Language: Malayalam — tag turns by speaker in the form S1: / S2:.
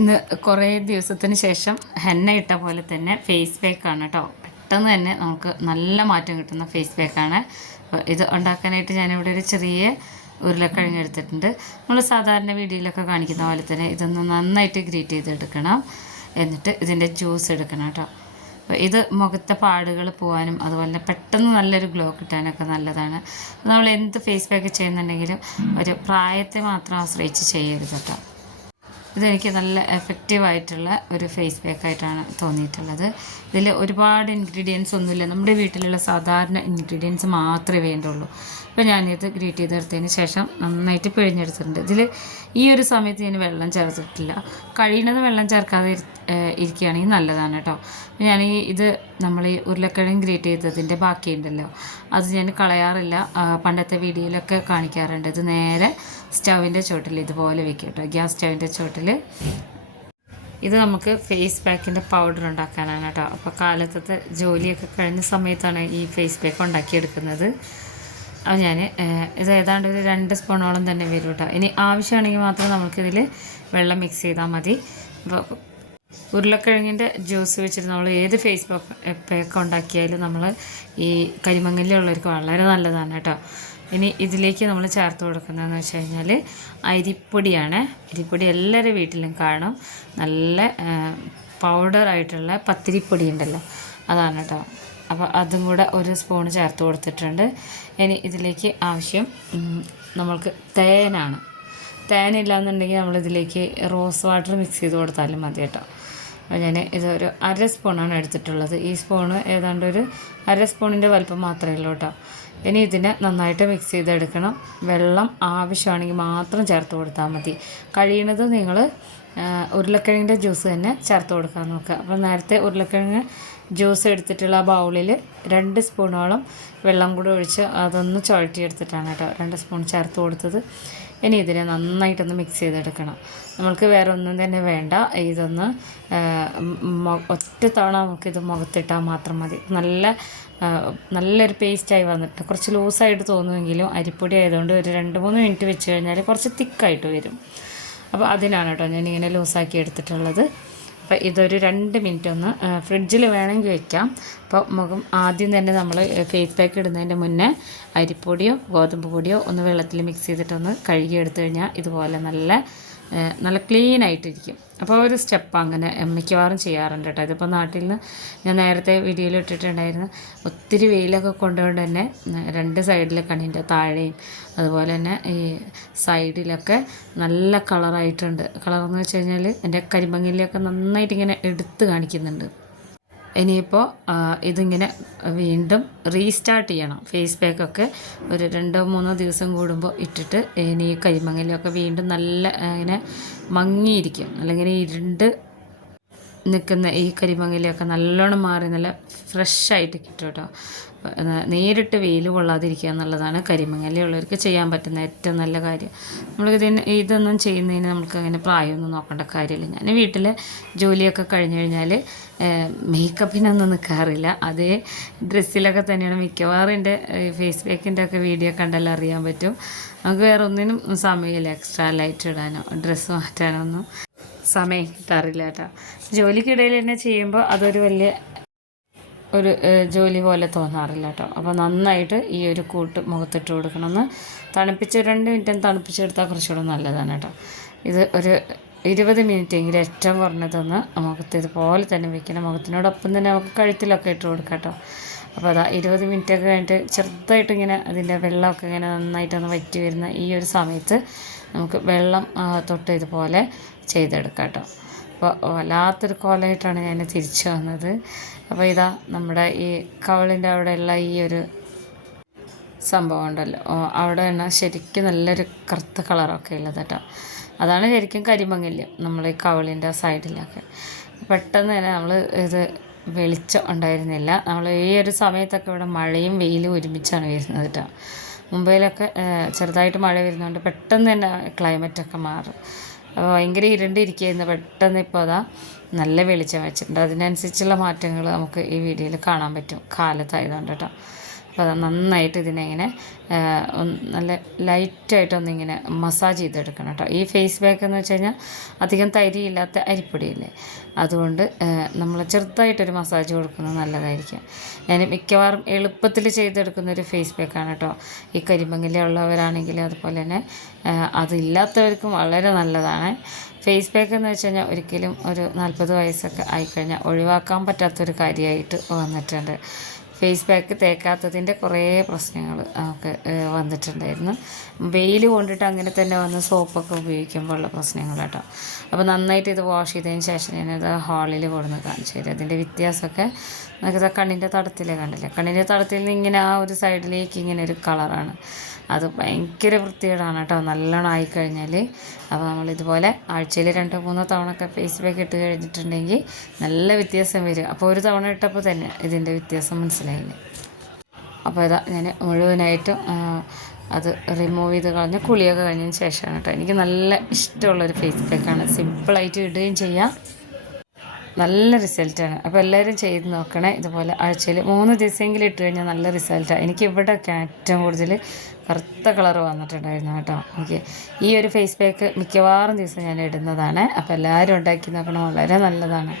S1: ഇന്ന് കുറേ ദിവസത്തിന് ശേഷം ഹെന്ന ഇട്ട പോലെ തന്നെ ഫേസ് പാക്കാണ് കേട്ടോ പെട്ടെന്ന് തന്നെ നമുക്ക് നല്ല മാറ്റം കിട്ടുന്ന ഫേസ് പാക്കാണ് ഇത് ഉണ്ടാക്കാനായിട്ട് ഞാനിവിടെ ഒരു ചെറിയ ഉരുളക്കിഴങ്ങ് എടുത്തിട്ടുണ്ട്. നമ്മൾ സാധാരണ വീഡിയോയിലൊക്കെ കാണിക്കുന്ന പോലെ തന്നെ ഇതൊന്ന് നന്നായിട്ട് ഗ്രേറ്റ് ചെയ്തെടുക്കണം. എന്നിട്ട് ഇതിന്റെ ജ്യൂസ് എടുക്കണം കേട്ടോ ഇത് മുഖത്തെ പാടുകൾ പോകാനും അതുപോലെ പെട്ടെന്ന് നല്ലൊരു ഗ്ലോ കിട്ടാനൊക്കെ നല്ലതാണ്. നമ്മൾ എന്ത് ഫേസ് പാക്ക് ചെയ്യുന്നുണ്ടെങ്കിലും ഒരു പ്രായത്തെ മാത്രം ആശ്രയിച്ച് ചെയ്യരുത് കേട്ടോ ഇതെനിക്ക് നല്ല എഫക്റ്റീവ് ആയിട്ടുള്ള ഒരു ഫേസ് പാക്കായിട്ടാണ് തോന്നിയിട്ടുള്ളത്. ഇതിൽ ഒരുപാട് ഇൻഗ്രീഡിയൻസ് ഒന്നുമില്ല. നമ്മുടെ വീട്ടിലുള്ള സാധാരണ ഇൻഗ്രീഡിയൻസ് മാത്രമേ വേണ്ടുള്ളൂ. അപ്പോൾ ഞാനിത് ഗ്രീറ്റ് ചെയ്തെടുത്തതിന് ശേഷം നന്നായിട്ട് പിഴിഞ്ഞെടുത്തിട്ടുണ്ട്. ഇതിൽ ഈ ഒരു സമയത്ത് ഞാൻ വെള്ളം ചേർത്തിട്ടില്ല. കഴിയുന്നത് വെള്ളം ചേർക്കാതെ ഇരിക്കുകയാണെങ്കിൽ നല്ലതാണ് കേട്ടോ. ഞാൻ ഈ ഇത് നമ്മൾ ഈ ഉരുളക്കിഴങ്ങ് ഗ്രേറ്റ് ചെയ്തതിന്റെ ബാക്കിയുണ്ടല്ലോ. അത് ഞാൻ കളയാറില്ല. പണ്ടത്തെ വീഡിയോയിലൊക്കെ കാണിക്കാറുണ്ട്. ഇത് നേരെ സ്റ്റൗവിന്റെ ചോട്ടിൽ ഇതുപോലെ വെക്കും കേട്ടോ. ഗ്യാസ് സ്റ്റൗവിന്റെ ചോട്ടിൽ ഇത് നമുക്ക് ഫേസ് പാക്കിന്റെ പൗഡർ ഉണ്ടാക്കാനാണ് കേട്ടോ. അപ്പോൾ കാലത്തത്തെ ജോലിയൊക്കെ കഴിഞ്ഞ സമയത്താണ് ഈ ഫേസ് പാക്ക് ഉണ്ടാക്കിയെടുക്കുന്നത്. അപ്പോൾ ഞാൻ ഇത് ഏതാണ്ട് ഒരു രണ്ട് സ്പൂണോളം തന്നെ വരും കേട്ടോ. ഇനി ആവശ്യമാണെങ്കിൽ മാത്രം നമുക്കിതിൽ വെള്ളം മിക്സ് ചെയ്താൽ മതി. അപ്പോൾ ഉരുളക്കിഴങ്ങിന്റെ ജ്യൂസ് വെച്ചിട്ട് നമ്മൾ ഏത് ഫേസ്ബുക്ക് പാക്ക് ഉണ്ടാക്കിയാലും നമ്മൾ ഈ കരിമങ്ങലിലുള്ളവർക്ക് വളരെ നല്ലതാണ് കേട്ടോ. ഇനി ഇതിലേക്ക് നമ്മൾ ചേർത്ത് കൊടുക്കുന്നതെന്ന് വെച്ച് കഴിഞ്ഞാൽ അരിപ്പൊടിയാണ്. അരിപ്പൊടി എല്ലാവരുടെ വീട്ടിലും കാണും. നല്ല പൗഡറായിട്ടുള്ള പത്തിരിപ്പൊടി ഉണ്ടല്ലോ. അതാണ് കേട്ടോ. അപ്പോൾ അതും കൂടെ ഒരു സ്പൂൺ ചേർത്ത് കൊടുത്തിട്ടുണ്ട്. ഇനി ഇതിലേക്ക് ആവശ്യം നമ്മൾക്ക് തേനാണ്. തേനില്ല എന്നുണ്ടെങ്കിൽ നമ്മളിതിലേക്ക് റോസ് വാട്ടർ മിക്സ് ചെയ്ത് കൊടുത്താലും മതി കേട്ടോ. അപ്പോൾ ഞാൻ ഇതൊരു അര സ്പൂണാണ് എടുത്തിട്ടുള്ളത്. ഈ സ്പൂണ് ഏതാണ്ട് ഒരു അര സ്പൂണിന്റെ വലുപ്പം മാത്രമേ ഉള്ളൂ കേട്ടോ. ഇനി ഇതിനെ നന്നായിട്ട് മിക്സ് ചെയ്തെടുക്കണം. വെള്ളം ആവശ്യമാണെങ്കിൽ മാത്രം ചേർത്ത് കൊടുത്താൽ മതി. കഴിയുന്നത് നിങ്ങൾ ഉരുളക്കിഴങ്ങിന്റെ ജ്യൂസ് തന്നെ ചേർത്ത് കൊടുക്കാൻ നോക്കുക. അപ്പോൾ നേരത്തെ ഉരുളക്കിഴങ്ങ് ജ്യൂസ് എടുത്തിട്ടുള്ള ബൗളിൽ രണ്ട് സ്പൂണോളം വെള്ളം കൂടി ഒഴിച്ച് അതൊന്ന് ചുഴറ്റിയെടുത്തിട്ടാണ് കേട്ടോ രണ്ട് സ്പൂൺ ചേർത്ത് കൊടുത്തത്. ഇനി ഇതിനെ നന്നായിട്ടൊന്ന് മിക്സ് ചെയ്തെടുക്കണം. നമ്മൾക്ക് വേറെ ഒന്നും തന്നെ വേണ്ട. ഇതൊന്ന് ഒറ്റത്തവണ നമുക്കിത് മുഖത്തിട്ടാൽ മാത്രം മതി. നല്ല നല്ലൊരു പേസ്റ്റായി വന്നിട്ട് കുറച്ച് ലൂസായിട്ട് തോന്നുമെങ്കിലും അരിപ്പൊടി ആയതുകൊണ്ട് ഒരു രണ്ട് മൂന്ന് മിനിറ്റ് വെച്ച് കഴിഞ്ഞാൽ കുറച്ച് തിക്കായിട്ട് വരും. അപ്പോൾ അതിനാണ് കേട്ടോ ഞാനിങ്ങനെ ലൂസാക്കി എടുത്തിട്ടുള്ളത്. അപ്പോൾ ഇതൊരു രണ്ട് മിനിറ്റ് ഒന്ന് ഫ്രിഡ്ജിൽ വേണമെങ്കിൽ വെക്കാം. അപ്പോൾ മുഖം ആദ്യം തന്നെ നമ്മൾ ഫേസ് പാക്ക് ഇടുന്നതിന്റെ മുന്നേ അരിപ്പൊടിയോ ഗോതമ്പ് പൊടിയോ ഒന്ന് വെള്ളത്തിൽ മിക്സ് ചെയ്തിട്ടൊന്ന് കഴുകി എടുത്തു കഴിഞ്ഞാൽ ഇതുപോലെ നല്ല നല്ല ക്ലീൻ ആയിട്ടിരിക്കും അപ്പോൾ ഒരു സ്റ്റെപ്പ് അങ്ങനെ മിക്കവാറും ചെയ്യാറുണ്ട് കേട്ടോ. ഇതിപ്പോൾ നാട്ടിൽ നിന്ന് ഞാൻ നേരത്തെ വീഡിയോയിൽ ഇട്ടിട്ടുണ്ടായിരുന്നു. ഒത്തിരി വെയിലൊക്കെ കൊണ്ടുകൊണ്ട് തന്നെ രണ്ട് സൈഡിൽ കണ്ണിന്റെ താഴെയും അതുപോലെ തന്നെ ഈ സൈഡിലൊക്കെ നല്ല കളറായിട്ടുണ്ട്. കളറെന്ന് വെച്ച് കഴിഞ്ഞാൽ എന്റെ കരിമങ്ങിലൊക്കെ നന്നായിട്ട് ഇങ്ങനെ എടുത്ത് കാണിക്കുന്നുണ്ട്. ഇനിയിപ്പോൾ ഇതിങ്ങനെ വീണ്ടും റീസ്റ്റാർട്ട് ചെയ്യണം. ഫേസ് പാക്കൊക്കെ ഒരു രണ്ടോ മൂന്നോ ദിവസം കൂടുമ്പോൾ ഇട്ടിട്ട് ഇനി കരിമങ്ങലൊക്കെ വീണ്ടും നല്ല ഇങ്ങനെ മങ്ങിയിരിക്കും. അല്ലെങ്കിൽ ഇരുണ്ട് നിൽക്കുന്ന ഈ കരിമങ്ങലിയൊക്കെ നല്ലോണം മാറി നല്ല ഫ്രഷായിട്ട് കിട്ടും കേട്ടോ. നേരിട്ട് വെയിൽ കൊള്ളാതിരിക്കുക എന്നുള്ളതാണ് കരിമങ്ങലയുള്ളവർക്ക് ചെയ്യാൻ പറ്റുന്ന ഏറ്റവും നല്ല കാര്യം. നമ്മൾ ഇതിന് ഇതൊന്നും ചെയ്യുന്നതിന് നമുക്ക് അങ്ങനെ പ്രായമൊന്നും നോക്കേണ്ട കാര്യമില്ല. ഞാൻ വീട്ടിൽ ജോലിയൊക്കെ കഴിഞ്ഞു കഴിഞ്ഞാൽ മേക്കപ്പിനൊന്നും നിൽക്കാറില്ല അതേ ഡ്രസ്സിലൊക്കെ തന്നെയാണ് മിക്കവാറും എന്റെ ഫേസ് പാക്കിന്റെ ഒക്കെ വീഡിയോ കണ്ടാൽ അറിയാൻ പറ്റും. നമുക്ക് വേറെ ഒന്നിനും സമയമില്ല. എക്സ്ട്രാ ലൈറ്റ് ഇടാനോ ഡ്രസ്സ് മാറ്റാനോ ഒന്നും. സമയം കിട്ടാറില്ല കേട്ടോ. ജോലിക്കിടയിൽ തന്നെ ചെയ്യുമ്പോൾ അതൊരു വലിയ ഒരു ജോലി പോലെ തോന്നാറില്ല കേട്ടോ. അപ്പോൾ നന്നായിട്ട് ഈ ഒരു കൂട്ട് മുഖത്തിട്ട് കൊടുക്കണമെന്ന് തണുപ്പിച്ച് രണ്ട് മിനിറ്റും തണുപ്പിച്ചെടുത്താൽ കുറച്ചുകൂടെ നല്ലതാണ് കേട്ടോ. ഇത് ഒരു ഇരുപത് മിനിറ്റ് എങ്കിലും ഏറ്റവും കുറഞ്ഞതൊന്ന് മുഖത്ത് ഇതുപോലെ തന്നെ വെക്കണം. മുഖത്തിനോടൊപ്പം തന്നെ നമുക്ക് കഴുത്തിലൊക്കെ ഇട്ട് കൊടുക്കാം കേട്ടോ. അപ്പോൾ അതാ ഇരുപത് മിനിറ്റ് ഒക്കെ കഴിഞ്ഞിട്ട് ചെറുതായിട്ട് ഇങ്ങനെ അതിന്റെ വെള്ളമൊക്കെ ഇങ്ങനെ നന്നായിട്ടൊന്ന് വറ്റി വരുന്ന ഈ ഒരു സമയത്ത് നമുക്ക് വെള്ളം തൊട്ട് ഇതുപോലെ ചെയ്തെടുക്കാം കേട്ടോ. അപ്പോൾ വല്ലാത്തൊരു കോലായിട്ടാണ് ഞാൻ തിരിച്ചു വന്നത്. അപ്പോൾ ഇതാ നമ്മുടെ ഈ കവളിന്റെ അവിടെയുള്ള ഈ ഒരു സംഭവം ഉണ്ടല്ലോ. അവിടെ തന്നെ ശരിക്കും നല്ലൊരു കറുത്ത കളറൊക്കെ ഉള്ളത് കേട്ടോ. അതാണ് ശരിക്കും കരിമങ്ങല്യം നമ്മൾ ഈ കവളിന്റെ സൈഡിലൊക്കെ. പെട്ടെന്ന് തന്നെ നമ്മൾ ഇത് വെളിച്ചം ഉണ്ടായിരുന്നില്ല. നമ്മൾ ഈ ഒരു സമയത്തൊക്കെ ഇവിടെ മഴയും വെയിലും ഒരുമിച്ചാണ് വരുന്നത് കേട്ടോ മുംബൈയിലൊക്കെ ചെറുതായിട്ട് മഴ വരുന്നതുകൊണ്ട് പെട്ടെന്ന് തന്നെ ക്ലൈമറ്റൊക്കെ മാറും. അപ്പോൾ ഭയങ്കര ഇരുണ്ടിരിക്കുകയായിരുന്നു പെട്ടെന്ന് ഇപ്പോൾ അതാ നല്ല വെളിച്ചം വെച്ചിട്ടുണ്ട്. അതിനനുസരിച്ചുള്ള മാറ്റങ്ങൾ നമുക്ക് ഈ വീഡിയോയിൽ കാണാൻ പറ്റും. കാലത്തായതുകൊണ്ട് കേട്ടോ അപ്പോൾ അത് നന്നായിട്ട് ഇതിനെ ഇങ്ങനെ നല്ല ലൈറ്റായിട്ടൊന്നിങ്ങനെ മസാജ് ചെയ്തെടുക്കണം കേട്ടോ. ഈ ഫേസ് പാക്ക് എന്ന് വെച്ച് കഴിഞ്ഞാൽ അധികം തരിയില്ലാത്ത അരിപ്പൊടിയില്ലേ? അതുകൊണ്ട് നമ്മൾ ചെറുതായിട്ടൊരു മസാജ് കൊടുക്കുന്നത് നല്ലതായിരിക്കും. ഞാൻ മിക്കവാറും എളുപ്പത്തിൽ ചെയ്തെടുക്കുന്ന ഒരു ഫേസ് പാക്കാണ് കേട്ടോ. ഈ കരിമങ്ങല ഉള്ളവരാണെങ്കിൽ അതുപോലെ തന്നെ അതില്ലാത്തവർക്കും വളരെ നല്ലതാണ്. ഫേസ് പാക്ക് എന്ന് വെച്ച് കഴിഞ്ഞാൽ ഒരിക്കലും ഒരു നാൽപ്പത് വയസ്സൊക്കെ ആയിക്കഴിഞ്ഞാൽ ഒഴിവാക്കാൻ പറ്റാത്തൊരു കാര്യമായിട്ട് വന്നിട്ടുണ്ട്. ഫേസ് പാക്ക് തേക്കാത്തതിന്റെ കുറേ പ്രശ്നങ്ങൾ ഒക്കെ വന്നിട്ടുണ്ടായിരുന്നു. വെയിൽ കൊണ്ടിട്ട് അങ്ങനെ തന്നെ വന്ന് സോപ്പൊക്കെ ഉപയോഗിക്കുമ്പോൾ ഉള്ള പ്രശ്നങ്ങൾ കേട്ടോ അപ്പോൾ നന്നായിട്ട് ഇത് വാഷ് ചെയ്തതിന് ശേഷം ഞാനത് ഹാളിൽ കൊടുന്ന് കാണിച്ചു തരും. അതിന്റെ വ്യത്യാസമൊക്കെ നമുക്ക് കണ്ണിന്റെ തടത്തിലേ കണ്ടില്ലേ? കണ്ണിന്റെ തടത്തിൽ നിന്ന് ഇങ്ങനെ ആ ഒരു സൈഡിലേക്ക് ഇങ്ങനെ ഒരു കളറാണ്. അത് ഭയങ്കര വൃത്തികേടാണ് കേട്ടോ. നല്ലോണം ആയിക്കഴിഞ്ഞാൽ അപ്പോൾ നമ്മൾ ഇതുപോലെ ആഴ്ചയിൽ രണ്ടോ മൂന്നോ തവണ ഒക്കെ ഫേസ് പാക്ക് ഇട്ട് കഴിഞ്ഞിട്ടുണ്ടെങ്കിൽ നല്ല വ്യത്യാസം വരും. അപ്പോൾ ഒരു തവണ ഇട്ടപ്പോൾ തന്നെ ഇതിന്റെ വ്യത്യാസം മനസ്സിലായില്ലേ അപ്പോൾ ഇതാ ഞാൻ മുഴുവനായിട്ടും അത് റിമൂവ് ചെയ്ത് കളഞ്ഞ് കുളിയൊക്കെ കഴിഞ്ഞതിന് ശേഷമാണ് കേട്ടോ. എനിക്ക് നല്ല ഇഷ്ടമുള്ളൊരു ഫേസ് പാക്കാണ് സിമ്പിളായിട്ട് ഇടുകയും ചെയ്യാം. നല്ല റിസൾട്ടാണ് അപ്പോൾ എല്ലാവരും ചെയ്ത് നോക്കണേ. ഇതുപോലെ ആഴ്ചയിൽ മൂന്ന് ദിവസമെങ്കിലും ഇട്ട് കഴിഞ്ഞാൽ നല്ല റിസൾട്ടാണ് എനിക്ക് ഇവിടെയൊക്കെ ഏറ്റവും കൂടുതൽ കറുത്ത കളർ വന്നിട്ടുണ്ടായിരുന്നു കേട്ടോ. എനിക്ക് ഈ ഒരു ഫേസ് പാക്ക് മിക്കവാറും ദിവസം ഞാൻ ഇടുന്നതാണ്. അപ്പോൾ എല്ലാവരും ഉണ്ടാക്കി നോക്കണം വളരെ നല്ലതാണ്.